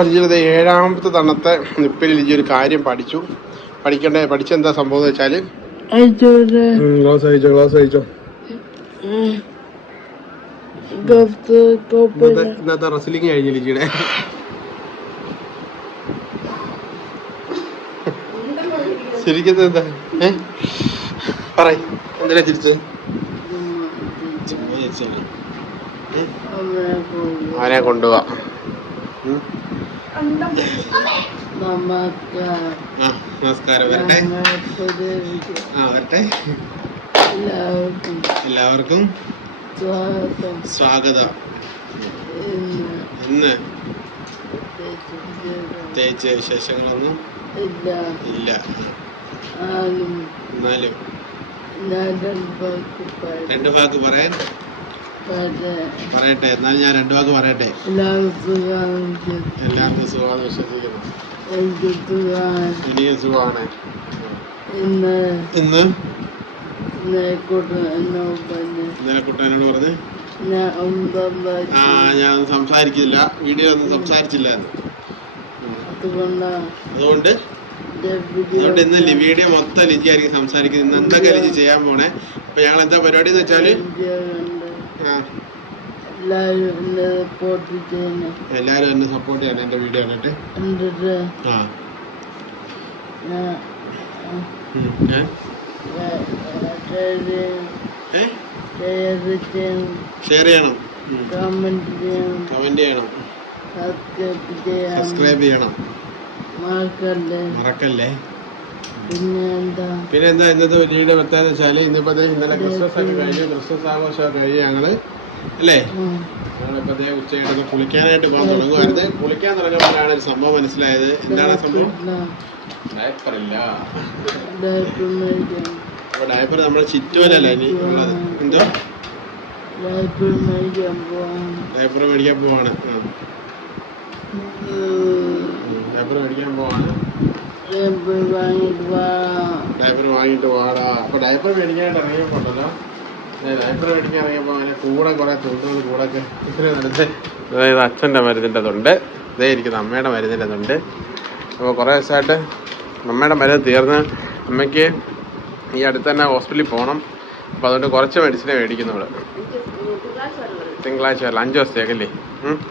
ഏഴാമത്തെ തവണത്തെ നിപ്പിൽ ഈ ഒരു കാര്യം പഠിച്ചെന്താ സംഭവം എന്ന് വെച്ചാല് ഗ്ലാസ് അയച്ചോ ഇന്നത്തെ റെസ്ലിംഗ് കഴിഞ്ഞു ലിജിയുടെ. ശരിക്കും എന്താ പറ എന്തിനാ ചിരിച്ചത്? അവനെ കൊണ്ടുപോവാ. നമസ്കാരം. വരട്ടെ വരട്ടെ. എല്ലാവർക്കും സ്വാഗതം. ഇന്ന് പ്രത്യേകിച്ച് വിശേഷങ്ങളൊന്നും ഇല്ല. എന്നാലും രണ്ട് വാക്ക് പറയാൻ പറയട്ടെ. എന്നാലും ഞാൻ രണ്ടു വാക്ക് പറയട്ടെ. എല്ലാവർക്കും സുഖമാണ് വിശ്വസിക്കുന്നു. എനിക്ക് സുഖമാണ്. ഇന്നലെ കുട്ടനോട് പറഞ്ഞ് ഞാൻ സംസാരിക്കില്ല, വീഡിയോ ഒന്നും സംസാരിച്ചില്ല. അതുകൊണ്ട് ഇന്ന് വീഡിയോ മൊത്തം ലിജി ആയിരിക്കും സംസാരിക്കുന്നത്. ഇന്ന് എന്തൊക്കെ ലിജി ചെയ്യാൻ പോണേ. അപ്പൊ ഞങ്ങൾ എന്താ പരിപാടി എന്ന് വെച്ചാല് എല്ലാരും എന്നെ സപ്പോർട്ട് ചെയ്യണം എന്റെ വീഡിയോ കണ്ടിട്ട്. ഷെയർ ചെയ്യണം, കമന്റ് ചെയ്യണം, സബ്സ്ക്രൈബ് ചെയ്യണം, മറക്കല്ലേ. പിന്നെ എന്താ ഇന്നത്തെ വീഡിയോ വെത്താന്ന് വെച്ചാല് ഇന്നലെ ക്രിസ്മസ് ഒക്കെ കഴിഞ്ഞു. ക്രിസ്മസ് ആഘോഷമൊക്കെ കഴിഞ്ഞ് ഞങ്ങള് അല്ലേ ഞങ്ങളിപ്പോ ഉച്ചയായിട്ടൊക്കെ കുളിക്കാനായിട്ട് പോകാൻ തുടങ്ങുമായിരുന്നു. കുളിക്കാൻ തുടങ്ങുമ്പോഴാണ് ഒരു സംഭവം മനസ്സിലായത്. എന്താണ് സംഭവം? ഡയപ്പറില്ല. അപ്പൊ ഡയപ്പർ നമ്മുടെ ചുറ്റുമല്ല ഇനി ഉള്ളത്. എന്തോ ഡയപ്പർ മേടിക്കാൻ പോവാണ്. ഡയപ്പർ മേടിക്കാൻ പോവാണ്. ഡയപ്പർ വാങ്ങിട്ട് പോവാടാ. അപ്പൊ ഡയപ്പർ മേടിക്കാനായിട്ട് ഇറങ്ങിയപ്പോണ്ടല്ലോ, ഡയപ്പർ മേടിക്കാൻ ഇറങ്ങിയപ്പോ അങ്ങനെ കൂടെ കുറെ തുണ്ടുകൾ കൂടൊക്കെ നടത്ത്. അതായത് അച്ഛൻ്റെ മരുന്നിൻ്റെ തുണ്ട്, ഇതേ ഇരിക്കുന്ന അമ്മയുടെ മരുന്നിൻ്റെ തുണ്ട്. അപ്പോൾ കുറേ ദിവസമായിട്ട് അമ്മയുടെ മരുന്ന് തീർന്ന് അമ്മയ്ക്ക് ഈ അടുത്ത് തന്നെ ഹോസ്പിറ്റലിൽ പോകണം. അപ്പോൾ അതുകൊണ്ട് കുറച്ച് മെഡിസിനെ മേടിക്കുന്നുള്ളൂ. തിങ്കളാഴ്ച വരില്ല, 5 ദിവസത്തേക്കല്ലേ?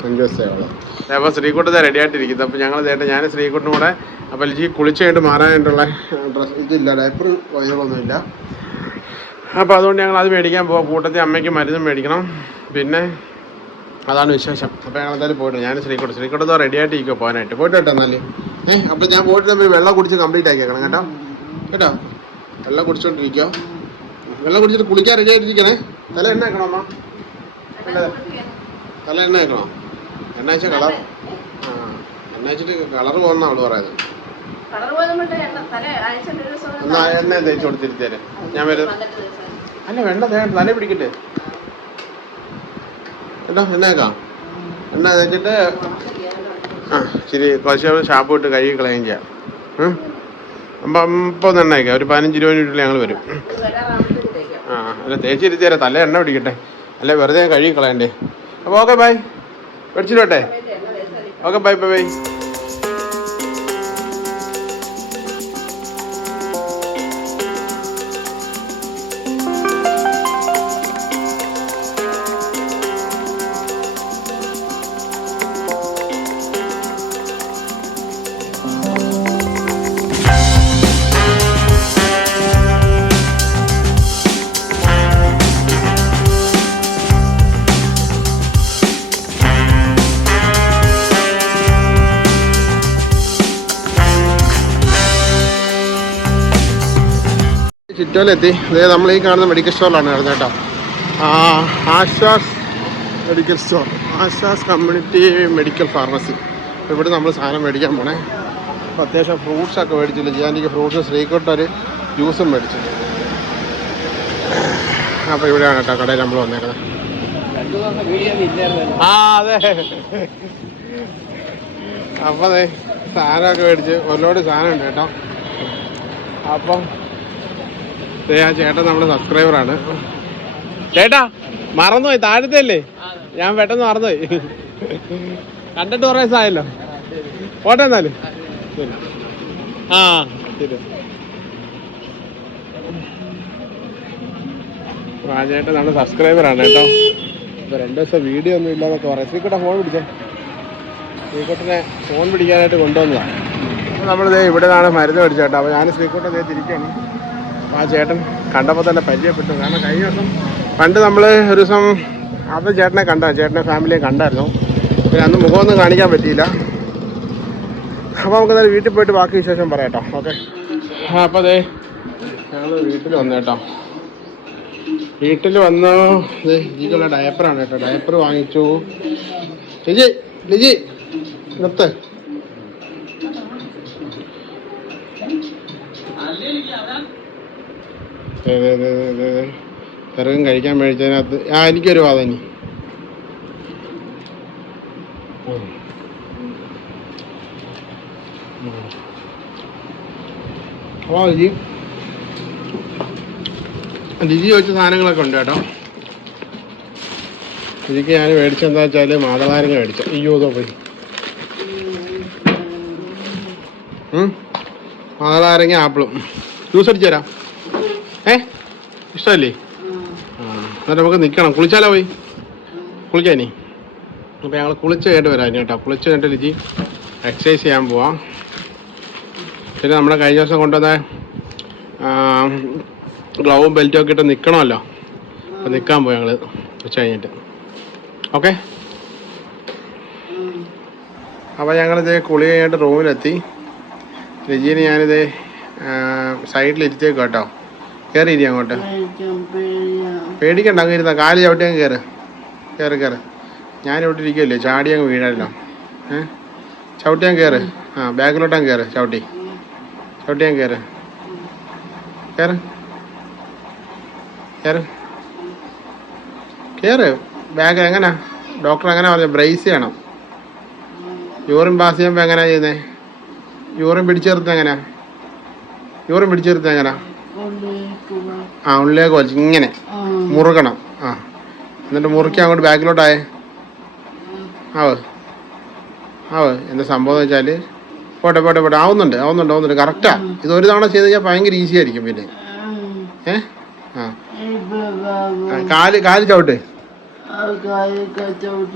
5 ദിവസത്തേക്കുള്ളൂ. അപ്പോൾ ശ്രീകുട്ടത്തെ റെഡി ആയിട്ടിരിക്കുന്നത്. അപ്പോൾ ഞങ്ങൾ ഞാനും ശ്രീകുട്ടനും കൂടെ അപ്പോൾ ലിജി കുളിച്ച് കഴിഞ്ഞിട്ട് മാറാനായിട്ടുള്ള ഡ്രസ് ഇതില്ല, ഡയപ്പർ വയറൊന്നുമില്ല. അപ്പോൾ അതുകൊണ്ട് ഞങ്ങൾ അത് മേടിക്കാൻ പോകാം. കൂട്ടത്തിൽ അമ്മയ്ക്ക് മരുന്നും മേടിക്കണം. പിന്നെ അതാണ് വിശേഷം. അപ്പോൾ ഞങ്ങൾ എന്തായാലും പോയിട്ട് ഞാൻ ശ്രീകുട്ടത്തോ റെഡി ആയിട്ട് ഇരിക്കുമോ പോകാനായിട്ട്. പോയിട്ട് കേട്ടോ എന്നാല്. അപ്പോൾ ഞാൻ പോയിട്ട് നമ്മൾ വെള്ളം കുടിച്ച് കംപ്ലീറ്റ് ആക്കിയേക്കണം കേട്ടോ. വെള്ളം കുടിച്ചോണ്ടിരിക്കുക. വെള്ളം കുടിച്ചിട്ട് കുളിക്കാൻ റെഡി ആയിട്ടിരിക്കണേ. തല എണ്ണ വെക്കണോ അമ്മ? തല എണ്ണ വെക്കണോ? എണ്ണ വെച്ചാൽ കളർ എണ്ണ വെച്ചിട്ട് കളർ പോകുന്ന അവള് പറയുന്നത്. എന്നാ എണ്ണ തേച്ച് കൊടുത്തിരുത്തേരെ ഞാൻ വരും. അല്ല വേണ്ട, തല പിടിക്കട്ടെ കേട്ടോ. എണ്ണ വെക്കാം. എണ്ണ തേച്ചിട്ട് ശരി കുറച്ച് ഷാമ്പു ഇട്ട് കഴുകി കളയുകയും ചെയ്യാം. അപ്പം ഇപ്പോൾ ഒന്ന് എണ്ണ വയ്ക്കാം. ഒരു 15-20 ഞങ്ങൾ വരും. അല്ല തേച്ചിരുത്തേരെ, തല എണ്ണ പിടിക്കട്ടെ. അല്ലെ വെറുതെ കഴുകി കളയണ്ടേ. അപ്പോൾ ഓക്കെ ബൈ, പഠിച്ചിട്ടോട്ടെ. Okay bye bye bye. ചുറ്റോലെത്തി. അതായത് നമ്മൾ ഈ കാണുന്ന മെഡിക്കൽ സ്റ്റോറിലാണ് കിടന്നത് കേട്ടോ. Aashwas medical store, Aashwas community medical pharmacy. ഇവിടെ നമ്മൾ സാധനം മേടിക്കാൻ പോണേ. അപ്പോൾ അത്യാവശ്യം ഫ്രൂട്ട്സൊക്കെ മേടിച്ചില്ല. ജിയാൻറ്റിക്ക് ഫ്രൂട്ട്സ്, ശ്രീകുട്ടൊരു ജ്യൂസും മേടിച്ചു. അപ്പോൾ ഇവിടെയാണ് കേട്ടോ കടയിൽ നമ്മൾ വന്നേക്കുന്നത്. അതെ. അപ്പോൾ അതെ സാധനമൊക്കെ മേടിച്ച് ഒരുപാട് സാധനം ഉണ്ട് കേട്ടോ. അപ്പം ആ ചേട്ടൻ നമ്മുടെ സബ്സ്ക്രൈബറാണ്. ചേട്ടാ മറന്നുപോയി, താഴത്തെ അല്ലേ? ഞാൻ പെട്ടെന്ന് മറന്നുപോയി. കണ്ടിട്ട് കുറേ ദിവസമായല്ലോ. പോട്ടെ എന്നാലും. ആ ശരി. രാജേട്ടൻ നമ്മുടെ സബ്സ്ക്രൈബറാണ് കേട്ടോ. ഇപ്പോൾ 2 ദിവസം വീഡിയോ ഒന്നും ഇല്ലാന്നൊക്കെ പറയാം. ശ്രീക്കുട്ടൻ ഫോൺ പിടിച്ചേ. ശ്രീക്കുട്ടനെ ഫോൺ പിടിക്കാനായിട്ട് കൊണ്ടുവന്നതാണ്. അപ്പോൾ നമ്മളിതേ ഇവിടെ നിന്നാണ് മരുന്ന് മേടിച്ചത് കേട്ടോ. അപ്പോൾ ഞാൻ ശ്രീക്കുട്ടൻ ഇതേ തിരിക്കുകയാണ്. അപ്പോൾ ആ ചേട്ടൻ കണ്ടപ്പോൾ തന്നെ പരിചയപ്പെട്ടു. കാരണം കഴിഞ്ഞ ദിവസം പണ്ട് നമ്മൾ ഒരു ദിവസം അത് ചേട്ടനെ ചേട്ടനെ ഫാമിലിയെ കണ്ടായിരുന്നു. പിന്നെ അന്ന് മുഖമൊന്നും കാണിക്കാൻ പറ്റിയില്ല. അപ്പോൾ നമുക്കെന്തായാലും വീട്ടിൽ പോയിട്ട് ബാക്കി വിശേഷം പറയാം കേട്ടോ. ഓക്കെ. അപ്പോൾ അതെ ഞങ്ങൾ വീട്ടിൽ വന്നു കേട്ടോ. വീട്ടിൽ വന്ന് ലിജിക്കുള്ള ഡയപ്പറാണ് കേട്ടോ. ഡയപ്പർ വാങ്ങിച്ചു. ലിജി നിർത്ത്. ചെറുതും കഴിക്കാൻ മേടിച്ചതിനകത്ത് എനിക്കൊരു വാദനി. അപ്പോൾ ലിജി ചോദിച്ച സാധനങ്ങളൊക്കെ ഉണ്ട് കേട്ടോ. ലിജിക്ക് ഞാൻ മേടിച്ചെന്താ വെച്ചാൽ മാതളനാരങ്ങ മേടിച്ച. അയ്യോ അതോ പോയി. മാതളനാരങ്ങ ആപ്പിളും ജ്യൂസ് അടിച്ചു തരാം. ഇഷ്ടമല്ലേ? എന്നിട്ട് നമുക്ക് നിൽക്കണം. കുളിച്ചാലോ പോയി കുളിക്കാനേ. അപ്പോൾ ഞങ്ങൾ കുളിച്ച് കഴിഞ്ഞിട്ട് വരാം കേട്ടോ. കുളിച്ച് കഴിഞ്ഞിട്ട് ലിജി എക്സസൈസ് ചെയ്യാൻ പോവാം. പിന്നെ നമ്മുടെ കഴിഞ്ഞ ദിവസം കൊണ്ടുവന്ന ഗ്ലൗവും ബെൽറ്റും ഒക്കെ ഇട്ട് നിൽക്കണമല്ലോ. അപ്പോൾ നിൽക്കാൻ പോയി ഞങ്ങൾ ഉച്ച കഴിഞ്ഞിട്ട്. ഓക്കെ. അപ്പോൾ ഞങ്ങളിത് കുളി കഴിഞ്ഞിട്ട് റൂമിലെത്തി. ലിജീനെ ഞാനിത് സൈഡിലിരുത്തേക്കും കേട്ടോ. കയറി ഇരി അങ്ങോട്ട്. പേടിക്കണ്ട, അങ്ങ് ഇരുന്ന കാല് ചവിട്ടി അങ്ങ് കയറ്. ഞാനിവിടെ ഇരിക്കുമല്ലേ, ചാടി അങ്ങ് വീഴല്ലോ. ചവിട്ടി അങ്ങ് കയറ്. ബാക്കിലോട്ടങ്ങ് കയറ്. ചവിട്ടി അങ്ങ് കയറ്. ബാഗ് എങ്ങനാ ഡോക്ടർ എങ്ങനെ പറഞ്ഞു? ബ്രേസ് ചെയ്യണം. യൂറിൻ പാസ് ചെയ്യുമ്പോൾ എങ്ങനെയാ ചെയ്യുന്നത്? യൂറിൻ പിടിച്ചെടുത്ത് എങ്ങനെയാ? ഉള്ളിലേക്ക് വലിച്ച് ഇങ്ങനെ മുറുകണം. എന്നിട്ട് മുറുക്കി അങ്ങോട്ട് ബാക്കിലോട്ടായേ. എന്താ സംഭവം എന്ന് വെച്ചാൽ പോട്ടെ ആവുന്നുണ്ട്. കറക്റ്റാ. ഇത് ഒരു തവണ ചെയ്ത് കഴിഞ്ഞാൽ ഭയങ്കര ഈസി ആയിരിക്കും. പിന്നെ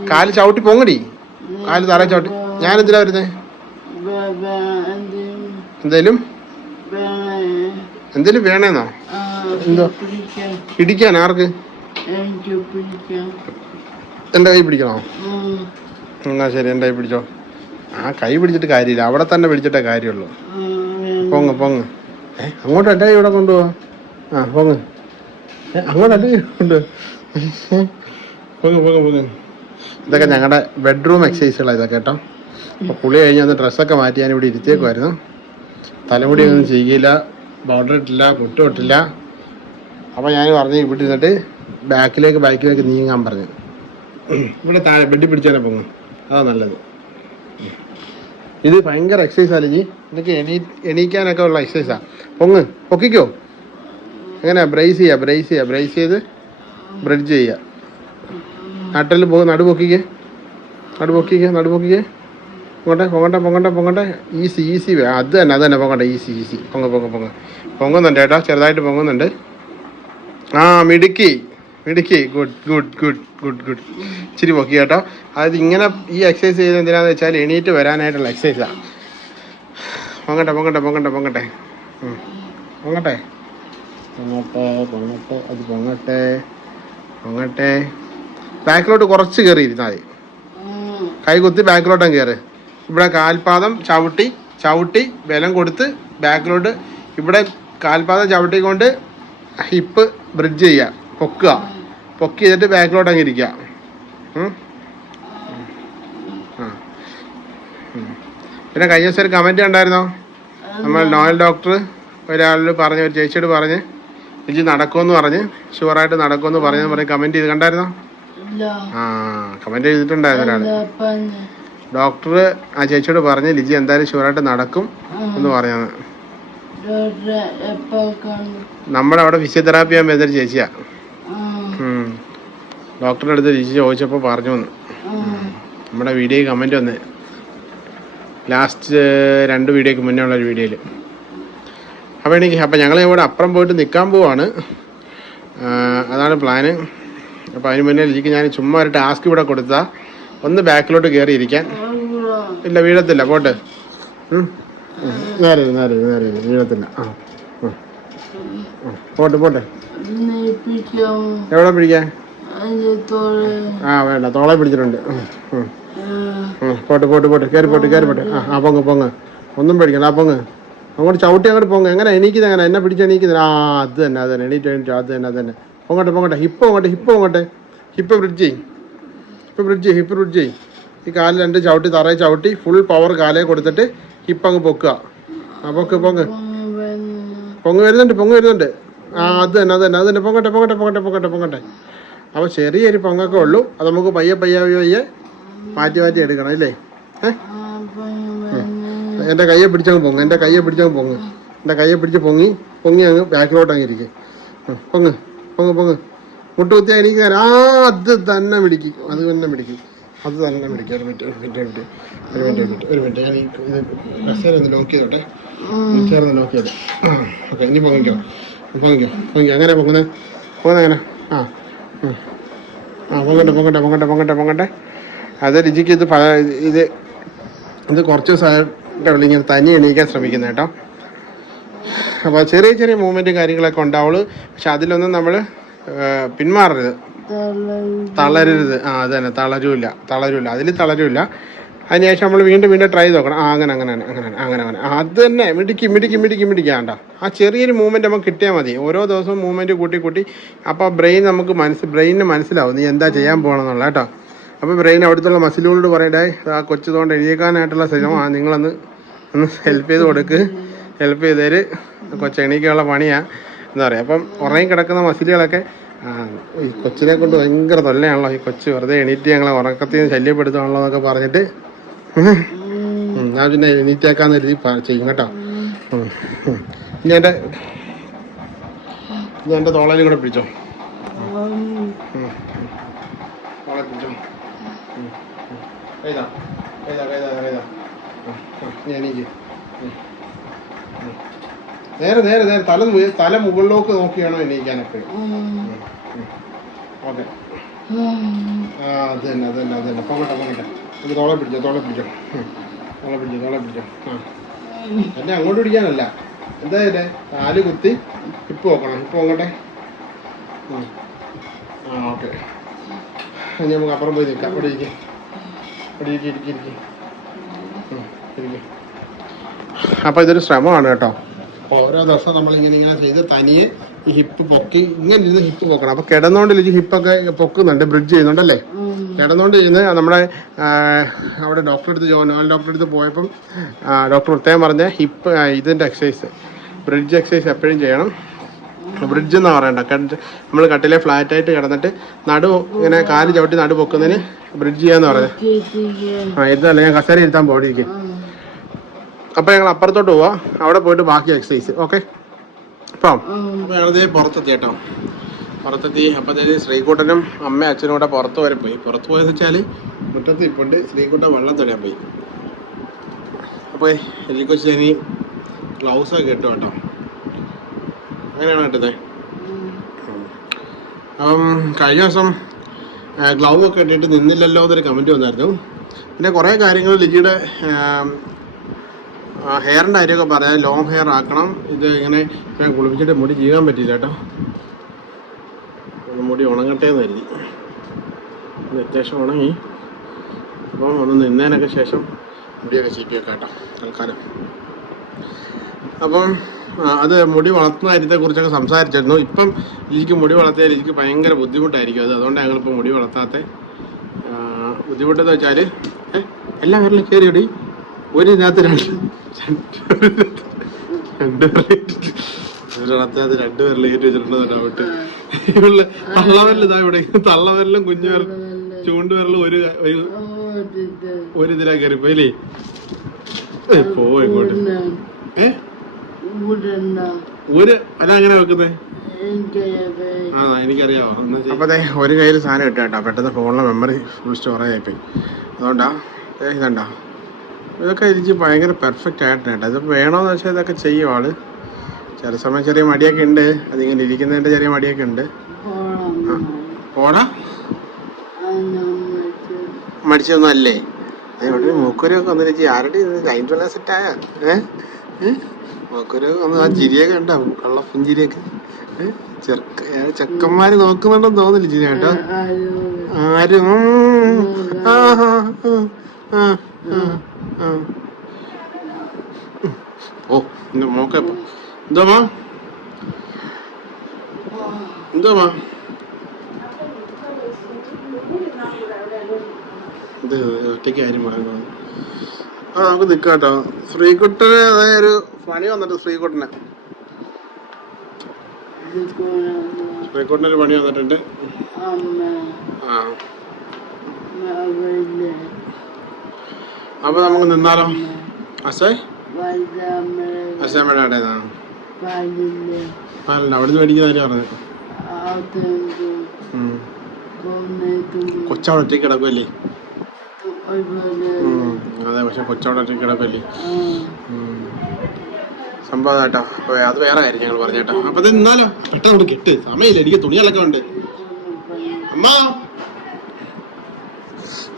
കാല് ചവിട്ടി പൊങ്ങടി. കാല് തറ ചവിട്ടി. ഞാൻ എന്തിനാ വരുന്നേ? എന്തേലും വേണേന്നോ? എന്തോ പിടിക്കാൻ? ആർക്ക്? എൻ്റെ കൈ പിടിക്കണോ? എന്നാ ശരി, എൻ്റെ കൈ പിടിച്ചോ. കൈ പിടിച്ചിട്ട് കാര്യമില്ല, അവിടെ തന്നെ പിടിച്ചിട്ടേ കാര്യമുള്ളൂ. പൊങ്ങ്. അങ്ങോട്ടല്ലേ ഇവിടെ കൊണ്ടുപോവാ? പൊങ്ങ്. അങ്ങോട്ടല്ലേ കൊണ്ടുപോവാ? പൊങ്ങ്. ഇതൊക്കെ ഞങ്ങളുടെ ബെഡ്റൂം എക്സസൈസുകളാണ് ഇതൊക്കെ കേട്ടോ. അപ്പോൾ കുളി കഴിഞ്ഞ് വന്ന് ഡ്രസ്സൊക്കെ മാറ്റി ഞാനിവിടെ ഇരുത്തിയേക്കുമായിരുന്നു. തലമുടി ഒന്നും ചെയ്യില്ല, ബോർഡർ ഇട്ടില്ല, പൊട്ടില്ല. അപ്പോൾ ഞാൻ പറഞ്ഞു ഇവിടെ ഇരുന്നിട്ട് ബാക്കിലേക്ക് നീങ്ങാൻ പറഞ്ഞു. ഇവിടെ താഴെ ബെഡിൽ പിടിച്ചാൽ പൊങ്ങ്, അതാ നല്ലത്. ഇത് ഭയങ്കര എക്സസൈസാണ് ജി. ഇതൊക്കെ എണീക്കാനൊക്കെ ഉള്ള എക്സസൈസാണ്. പൊക്കിക്കോ. എങ്ങനെയാ? ബ്രേസ് ചെയ്ത് ബ്രിഡ്ജ് ചെയ്യുക. നട്ടല് നടു പൊക്കിക്കേ. പൊങ്ങട്ടെ. ഈസി. അത് തന്നെ പൊങ്ങട്ടെ. ഈസി. പൊങ്ങുന്നുണ്ട് കേട്ടോ, ചെറുതായിട്ട് പൊങ്ങുന്നുണ്ട്. മിടുക്കി. ഗുഡ്. ഇച്ചിരി പൊക്കി കേട്ടോ. അതായത് ഇങ്ങനെ ഈ എക്സസൈസ് ചെയ്ത് എന്തിനാന്ന് വെച്ചാൽ എണീറ്റ് വരാനായിട്ടുള്ള എക്സസൈസാണ്. പൊങ്ങട്ടെ. ബാക്കിലോട്ട് കുറച്ച് കയറി ഇരുന്നാൽ മതി. കൈ കുത്തി ബാക്കിലോട്ടങ്ങ് കയറ്. ഇവിടെ കാൽപാദം ചവിട്ടി ബലം കൊടുത്ത് ബാക്കിലോട്ട്. ഇവിടെ കാൽപാദം ചവിട്ടിക്കൊണ്ട് ഹിപ്പ് ബ്രിഡ്ജ് ചെയ്യുക. പൊക്കി ചെയ്തിട്ട് ബാക്കിലോട്ട് അങ്ങ് ഇരിക്കുക. പിന്നെ കഴിഞ്ഞ ദിവസം ഒരു കമൻറ്റ് കണ്ടായിരുന്നോ? നമ്മൾ നോയൽ ഡോക്ടർ ഒരു ചേച്ചിയോട് പറഞ്ഞ് ലിജി നടക്കുമെന്ന് പറഞ്ഞ്, ഷുവറായിട്ട് നടക്കുമെന്ന് പറഞ്ഞ് കമൻറ്റ് ചെയ്ത് കണ്ടായിരുന്നോ? കമൻറ്റ് ചെയ്തിട്ടുണ്ടായിരുന്നു ഒരാൾ. ഡോക്ടർ ആ ചേച്ചിയോട് പറഞ്ഞ് ലിജി എന്തായാലും ഷുവറായിട്ട് നടക്കും എന്ന് പറഞ്ഞത്. നമ്മുടെ അവിടെ ഫിസിയോതെറാപ്പി ചെയ്യാൻ വരുന്നൊരു ചേച്ചിയാ. ഡോക്ടറുടെ അടുത്ത് ലിജി ചോദിച്ചപ്പോൾ പറഞ്ഞു വന്നു. നമ്മുടെ വീഡിയോ കമൻറ്റ് വന്നേ. ലാസ്റ്റ് 2 വീഡിയോയ്ക്ക് മുന്നേ ഉള്ളൊരു വീഡിയോയിൽ. അപ്പോൾ ഞങ്ങൾ ഇവിടെ അപ്പുറം പോയിട്ട് നിൽക്കാൻ പോവാണ്. അതാണ് പ്ലാന്. അപ്പോൾ അതിന് മുന്നേ ലിജിക്ക് ഞാൻ ചുമ്മാ ഒരു ടാസ്ക് ഇവിടെ കൊടുത്താൽ ഒന്ന് ബാക്കിലോട്ട് കയറിയിരിക്കാൻ. ഇല്ല, വീഴത്തില്ല, പോട്ടെ. നേരെ വീഴത്തില്ല. പോട്ടെ എവിടെ പിടിക്കാൻ? വേണ്ട, തോളെ പിടിച്ചിട്ടുണ്ട്. പോട്ടെ കയറി. പൊങ്ങ്. ഒന്നും പേടിക്കണ്ട. പൊങ്ങ്, അങ്ങോട്ട് ചവിട്ടി അങ്ങോട്ട് പൊങ്ങ്. എങ്ങനെ എണീക്കുന്നത്? എങ്ങനെ എന്നെ പിടിച്ച് എണീക്കുന്നത്? അത് തന്നെ എണീറ്റ് അത് തന്നെ. പൊങ്ങട്ടെ. ഹിപ്പ് ബ്രിഡ്ജ് ചെയ്യും. ഈ കാലിൽ 2 ചവിട്ടി തറയിൽ ചവിട്ടി ഫുൾ പവർ കാലേ കൊടുത്തിട്ട് ഹിപ്പ് അങ്ങ് പൊക്കുക. പൊങ്ങ് വരുന്നുണ്ട്. അത് തന്നെ. പൊങ്ങട്ടെ. അപ്പോൾ ചെറിയൊരു പൊങ്ങൊക്കെ ഉള്ളൂ. അത് നമുക്ക് പയ്യെ മാറ്റി എടുക്കണം, ഇല്ലേ? എൻ്റെ കയ്യെ പിടിച്ചങ്ങ് പൊങ്ങ്. എൻ്റെ കയ്യെ പിടിച്ച് പൊങ്ങി അങ്ങ് ബാക്കിലോട്ട് അങ്ങ് ഇരിക്കും. പൊങ്ങ്. മുട്ട് കുത്തിയാൽ എനിക്ക് അത് തന്നെ പിടിക്കും. ഒരു മിനിറ്റ്. ഞാൻ ഈ കസേര ഒന്ന് ലോക്ക് ചെയ്തോട്ടെ. ഓക്കെ, ഇനി പൊങ്ങിക്കോ. അങ്ങനെ പൊങ്ങുന്നത് പൊങ്ങട്ടെ. അത് രുചിക്ക് ഇത് കുറച്ച് ദിവസമായിട്ട് ഇങ്ങനെ തനി എണീക്കാൻ ശ്രമിക്കുന്നത് കേട്ടോ. അപ്പോൾ ചെറിയ മൂവ്മെൻറ്റും കാര്യങ്ങളൊക്കെ ഉണ്ടാവുള്ളൂ. പക്ഷെ അതിലൊന്നും നമ്മൾ പിന്മാറരുത്, തളരരുത്. അത് തന്നെ, തളരൂല്ല. അതിൽ തളരൂല്ല. അതിനുശേഷം നമ്മൾ വീണ്ടും ട്രൈ ചെയ്ത് നോക്കണം. അങ്ങനെ അത് തന്നെ മിടിക്കാണ്ട. ആ ചെറിയൊരു മൂവ്മെൻറ്റ് നമുക്ക് കിട്ടിയാൽ മതി. ഓരോ ദിവസവും മൂവ്മെൻറ്റ് കൂട്ടി അപ്പോൾ ബ്രെയിനിന് മനസ്സിലാവും നീ എന്താ ചെയ്യാൻ പോകണമെന്നുള്ള കേട്ടോ. അപ്പോൾ ബ്രെയിൻ അവിടുത്തെ മസിലുകളോട് പറയട്ടെ, ആ കൊച്ചുകൊണ്ട് എഴുതിയേക്കാനായിട്ടുള്ള ശ്രമം നിങ്ങളൊന്ന് ഹെൽപ്പ് ചെയ്തേര്. കൊച്ചെണീക്കുള്ള പണിയാണ് എന്താ പറയുക. അപ്പം ഉറങ്ങി കിടക്കുന്ന മസിലുകളൊക്കെ ഈ കൊച്ചിനെ കൊണ്ട് ഭയങ്കര തൊല്ലയാണല്ലോ. ഈ കൊച്ച് വെറുതെ എണീറ്റ് ഞങ്ങളെ ഉറക്കത്തിൽ നിന്ന് ശല്യപ്പെടുത്തുകയാണല്ലോ എന്നൊക്കെ പറഞ്ഞിട്ട് ഞാൻ പിന്നെ എണീറ്റേക്കാന്ന് കരുതി ചെയ്യും കേട്ടോ. ഇനി എൻ്റെ തോളയിൽ കൂടെ പിടിച്ചോ. എണീക്ക്. നേരെ തല മുകളിലേക്ക് നോക്കിയാണോ എണീക്കാനൊക്കെ? ഓക്കെ. അത് തന്നെ. പോകട്ടെ. ഇത് തോളെ പിടിച്ചോ. എന്നെ അങ്ങോട്ട് പിടിക്കാനല്ല, എന്തായാലേ കാല് കുത്തി ഹിപ്പ് നോക്കണം. ഹിപ്പ് നോക്കട്ടെ. ഓക്കെ. ഇനി നമുക്ക് അപ്പുറം പോയി നിൽക്കാം. അവിടെ ഇരിക്കും. അപ്പോൾ ഇതൊരു ശ്രമമാണ് കേട്ടോ. ഓരോ ദിവസം നമ്മളിങ്ങനെ ചെയ്ത് തനിയെ ഈ ഹിപ്പ് പൊക്കി ഇങ്ങനെ ഇരുന്ന് ഹിപ്പ് പൊക്കണം. അപ്പോൾ കിടന്നുകൊണ്ട് ഹിപ്പൊക്കെ പൊക്കുന്നുണ്ട്, ബ്രിഡ്ജ് ചെയ്യുന്നുണ്ടല്ലേ? കിടന്നുകൊണ്ട് ചെയ്യുന്നത് നമ്മുടെ അവിടെ നോവൽ ഡോക്ടറെ അടുത്ത് പോയപ്പം ഡോക്ടർ പ്രത്യേകം പറഞ്ഞ ഹിപ്പ് ഇതിൻ്റെ എക്സസൈസ്, ബ്രിഡ്ജ് എക്സസൈസ് എപ്പോഴും ചെയ്യണം. ബ്രിഡ്ജ് എന്നാ പറയണ്ട, നമ്മൾ കട്ടിലെ ഫ്ലാറ്റായിട്ട് കിടന്നിട്ട് ഇങ്ങനെ കാല് ചവിട്ടി നടു പൊക്കുന്നതിന് ബ്രിഡ്ജ് ചെയ്യാന്ന് പറഞ്ഞത്. ഇരുന്നല്ല, ഞാൻ കസേര ഇരുത്താൻ പോയിരിക്കും. അപ്പോൾ ഞങ്ങൾ അപ്പുറത്തോട്ട് പോവാം, അവിടെ പോയിട്ട് ബാക്കി എക്സസൈസ്. ഓക്കെ. അപ്പം ഞങ്ങളിതേ പുറത്തെത്തി കേട്ടോ. അപ്പോഴത്തേക്ക് ശ്രീകുട്ടനും അമ്മയും അച്ഛനും കൂടെ പുറത്ത് പോയെന്ന് വെച്ചാൽ മുറ്റത്ത് ഇപ്പോണ്ട് ശ്രീകുട്ടൻ വെള്ളം തെളിയാൻ പോയി. അപ്പോൾ എനിക്ക് ഇനി ഗ്ലൗസൊക്കെ കിട്ടും കേട്ടോ. അങ്ങനെയാണ് കിട്ടുന്നത്. അപ്പം കഴിഞ്ഞ ദിവസം ഗ്ലൗ ഒക്കെ ഇട്ടിട്ട് നിന്നില്ലല്ലോ എന്നൊരു കമൻറ്റ് വന്നായിരുന്നു. പിന്നെ കുറേ കാര്യങ്ങൾ ലിജിയുടെ ഹെയറിൻ്റെ കാര്യമൊക്കെ പറയാം. ലോങ് ഹെയർ ആക്കണം. ഇത് ഇങ്ങനെ കുളിപ്പിച്ചിട്ട് മുടി ചെയ്യാൻ പറ്റില്ല കേട്ടോ. മുടി ഉണങ്ങട്ടെ എന്ന് കരുതി. അത്യാവശ്യം ഉണങ്ങി. അപ്പം ഒന്ന് നിന്നതിനൊക്കെ ശേഷം മുടിയൊക്കെ ചീപ്പിയൊക്കെ കേട്ടോ തൽക്കാലം. അപ്പം അത് മുടി വളർത്തുന്ന കാര്യത്തെക്കുറിച്ചൊക്കെ സംസാരിച്ചിരുന്നു. ഇപ്പം ലിജിക്ക് മുടി വളർത്തിയാൽ ലിജിക്ക് ഭയങ്കര ബുദ്ധിമുട്ടായിരിക്കും. അതുകൊണ്ടാണ് ഞങ്ങളിപ്പോൾ മുടി വളർത്താത്ത. ബുദ്ധിമുട്ടെന്ന് വെച്ചാൽ എല്ലാ പേരിലും കയറിയിടി ഒരു ഇതിനകത്ത് രണ്ടുപേരിൽ കയറ്റി വെച്ചിട്ടുണ്ടെന്ന് വിട്ട്. ഇവള് തള്ളവരൽ ഇതാ ഇവിടെ, തള്ളവരലും കുഞ്ഞുവരലും ചൂണ്ടുവരലും ഒരു ഇതിലാ കയറിപ്പോയില്ലേ. പോയിക്കോട്ടെ. അതങ്ങനെ വെക്കുന്നേ? എനിക്കറിയാവോ. അപ്പൊ ഒരു കയ്യിൽ സാധനം ഇട്ട കേട്ടോ. പെട്ടെന്ന് ഫോണിലെ മെമ്മറി ഫുൾ സ്റ്റോറേജ് ആയിപ്പോയി. അതുകൊണ്ടാ ഇതണ്ടാ ഇതൊക്കെ എനിക്ക് ഭയങ്കര പെർഫെക്റ്റ് ആയിട്ടുണ്ട്. ഇത് വേണമെന്ന് വെച്ചാൽ ഇതൊക്കെ ചെയ്യും ആള്. ചില സമയം ചെറിയ മടിയൊക്കെ ഉണ്ട്, അതിങ്ങനെ ഇരിക്കുന്നതിൻ്റെ ചെറിയ മടിയൊക്കെ ഉണ്ട്. പോടാ മടിച്ചൊന്നും അല്ലേ? ഇവിടെ മൂക്കൊരൊക്കെ വന്നിട്ട് ആരുടെ അതിൻ്റെ സെറ്റായ മൂക്കൊരൊക്കെ വന്ന് ആ ചിരിയൊക്കെ ഉണ്ടാവും, കള്ള പുഞ്ചിരിയൊക്കെ. ചെക്കന്മാര് നോക്കുന്നുണ്ടെന്ന് തോന്നില്ല ചിരി കേട്ടോ. ആരും ഓ മോക്ക എന്തോമാ എന്തോമാ ഇത് ഒറ്റയ്ക്ക് കാര്യം പറയുന്നത്. ആ നമുക്ക് നിൽക്കാം കേട്ടോ. ശ്രീകുട്ടന് അതായത് ഒരു പണി വന്നിട്ട് ശ്രീകുട്ടനൊരു പണി വന്നിട്ടുണ്ട്. ആ അപ്പൊ നമുക്ക് നിന്നാലോ? അസേമ്മയുടെ അടേന്നാണ് പാലല്ല, അവിടുന്ന് മേടിക്കുന്ന കാര്യം പറഞ്ഞത്. കൊച്ചവിടെ ഒറ്റയ്ക്ക് കിടക്കുമല്ലേ? അതെ, പക്ഷെ കൊച്ചവിടെ ഒറ്റയ്ക്ക് കിടക്കുമല്ലേ സംഭവം കേട്ടോ. അപ്പൊ അത് വേറെ കാര്യം ഞങ്ങൾ പറഞ്ഞേട്ടോ. അപ്പൊ ഇത് നിന്നാലോ? പെട്ടെന്ന് കെട്ട്, സമയമില്ല, എനിക്ക് തുണികളൊക്കെ ഉണ്ട്. അമ്മ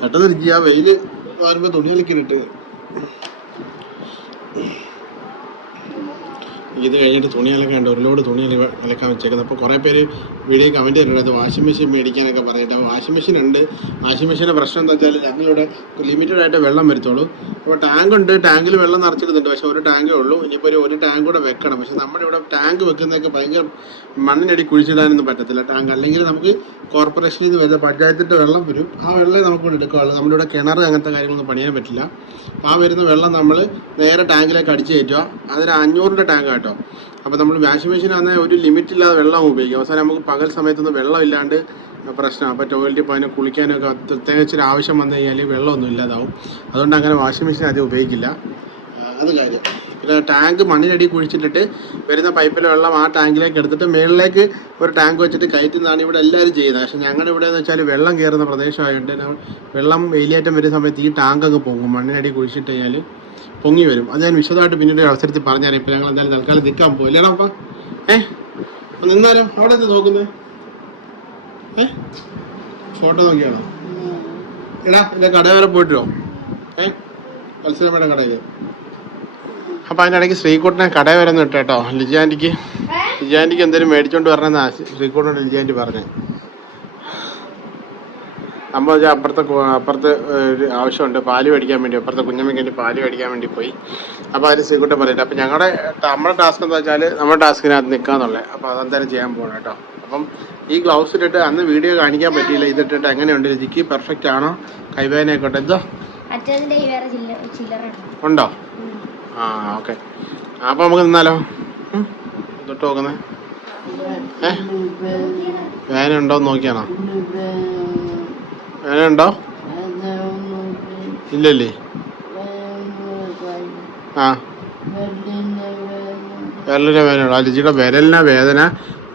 പെട്ടെന്ന് ഇരിക്കുക, ആ വെയില് വരുമ്പോ തുണികളൊക്കെ ഇട്ട്. ഇത് കഴിഞ്ഞിട്ട് തുണികളൊക്കെ ഉണ്ട്, ഒരു ലോഡ് തുണികൾ അലക്കാൻ വെച്ചേക്കുന്നത്. അപ്പോൾ കുറേ പേര് വീഡിയോ കമൻറ്റ് ചെയ്തിട്ടുണ്ട് വാഷിംഗ് മെഷീൻ മേടിക്കാനൊക്കെ പറഞ്ഞിട്ട്. അപ്പോൾ വാഷിംഗ് മെഷീൻ ഉണ്ട്. വാഷിംഗ് മെഷീൻ്റെ പ്രശ്നം എന്താ വെച്ചാൽ ഞങ്ങളിവിടെ ലിമിറ്റഡ് ആയിട്ട് വെള്ളം വരുത്തുള്ളൂ. അപ്പോൾ ടാങ്ക് ഉണ്ട്, ടാങ്കിൽ വെള്ളം നിറച്ചിടുന്നുണ്ട്, പക്ഷേ ഒരു ടാങ്കേ ഉള്ളൂ. ഇനിയിപ്പോൾ ഒരു ടാങ്ക് കൂടെ വെക്കണം. പക്ഷേ നമ്മുടെ ഇവിടെ ടാങ്ക് വെക്കുന്നതൊക്കെ ഭയങ്കര മണ്ണിനടി കുഴിച്ചിടാനൊന്നും പറ്റത്തില്ല ടാങ്ക്. അല്ലെങ്കിൽ നമുക്ക് കോർപ്പറേഷനിൽ നിന്ന് വരുന്ന പഞ്ചായത്തിൻ്റെ വെള്ളം വരും, ആ വെള്ളം നമുക്ക് ഇവിടെ എടുക്കാനുള്ളൂ. നമ്മുടെ ഇവിടെ കിണർ അങ്ങനത്തെ കാര്യങ്ങളൊന്നും പണിയാൻ പറ്റില്ല. അപ്പോൾ ആ വരുന്ന വെള്ളം നമ്മൾ നേരെ ടാങ്കിലേക്ക് അടിച്ച് കയറ്റുക. അതിന് 500-ൻ്റെ ടാങ്ക് കേട്ടോ. അപ്പോൾ നമ്മൾ വാഷിംഗ് മെഷീനാണെങ്കിൽ ഒരു ലിമിറ്റില്ലാതെ വെള്ളം ഉപയോഗിക്കും. അവസാനം നമുക്ക് പകൽ സമയത്തൊന്നും വെള്ളം ഇല്ലാണ്ട് പ്രശ്നമാണ്. അപ്പോൾ ടോയ്ലറ്റിൽ പോകാനും കുളിക്കാനൊക്കെ പ്രത്യേകിച്ചൊരു ആവശ്യം വന്നു കഴിഞ്ഞാൽ വെള്ളമൊന്നും ഇല്ലാതാവും. അതുകൊണ്ട് അങ്ങനെ വാഷിംഗ് മെഷീൻ അധികം ഉപയോഗിക്കില്ല. അത് കാര്യം. പിന്നെ ടാങ്ക് മണ്ണിനടി കുഴിച്ചിട്ടിട്ട് വരുന്ന പൈപ്പിലെ വെള്ളം ആ ടാങ്കിലേക്ക് എടുത്തിട്ട് മുകളിലേക്ക് ഒരു ടാങ്ക് വെച്ചിട്ട് കയറ്റുന്നതാണ് ഇവിടെ എല്ലാവരും ചെയ്യുന്നത്. പക്ഷേ ഞങ്ങളുടെ ഇവിടെ എന്ന് വെച്ചാൽ വെള്ളം കയറുന്ന പ്രദേശമായതുകൊണ്ട് വെള്ളം വെയിലേറ്റം വരുന്ന സമയത്ത് ഈ ടാങ്ക് അങ്ങ് പൊങ്ങും. മണ്ണിനടി കുഴിച്ചിട്ട് കഴിഞ്ഞാൽ പൊങ്ങി വരും. അത് ഞാൻ വിശദമായിട്ട് പിന്നീട് ഒരു അവസരത്തിൽ പറഞ്ഞുതരാം. ഇപ്പോൾ ഞങ്ങൾ എന്തായാലും തൽക്കാലം നിൽക്കാൻ പോയില്ലേടാ അപ്പം. അപ്പം നിന്നാലോ? അവിടെ എന്ത് നോക്കുന്നത്? ഫോട്ടോ നോക്കിയാണോ? എടാ എൻ്റെ കടയിൽ വരെ പോയിട്ടോ മത്സരമേടെ കടയിൽ. അപ്പം അതിൻ്റെ ഇടയ്ക്ക് ശ്രീകുട്ടനെ കടയിൽ വരെ ഒന്ന് ഇട്ടോ കേട്ടോ. ലിജാൻറ്റിക്ക് എന്തെങ്കിലും മേടിച്ചോണ്ട് വരണമെന്നാണ് ശ്രീകുട്ടനോട് ലിജാൻറ്റി പറഞ്ഞത്. നമ്മൾ അപ്പുറത്ത് ഒരു ആവശ്യമുണ്ട്, പാല് മേടിക്കാൻ വേണ്ടി. അപ്പുറത്തെ കുഞ്ഞമ്മയ്ക്ക് വേണ്ടി പാല് മേടിക്കാൻ വേണ്ടി പോയി. അപ്പോൾ അതിൽ ശ്രീകുട്ടൻ പറഞ്ഞിട്ട് അപ്പം നമ്മുടെ ടാസ്ക് എന്താ വെച്ചാൽ നമ്മുടെ ടാസ്കിനകത്ത് നിൽക്കാന്നുള്ളത്. അപ്പോൾ അതെന്തായാലും ചെയ്യാൻ പോകണം കേട്ടോ. അപ്പം ഈ ഗ്ലൗസ് ഇട്ടിട്ട് അന്ന് വീഡിയോ കാണിക്കാൻ പറ്റിയില്ല. ഇതിട്ടിട്ട് എങ്ങനെയുണ്ട് രുചിക്ക്? പെർഫെക്റ്റ് ആണോ? കൈവേദനയൊക്കെ എന്തോ ഉണ്ടോ? ആ ഓക്കെ. അപ്പോൾ നമുക്ക് നിന്നാലോ? തൊട്ട് നോക്കുന്നേ വേദന ഉണ്ടോന്ന് നോക്കിയാണോ? വേദന ഉണ്ടോ? ഇല്ലല്ലേ? ആ വിരലിൻ്റെ വേദനയുള്ളൂ. ലിജിയുടെ വിരലിൻ്റെ വേദന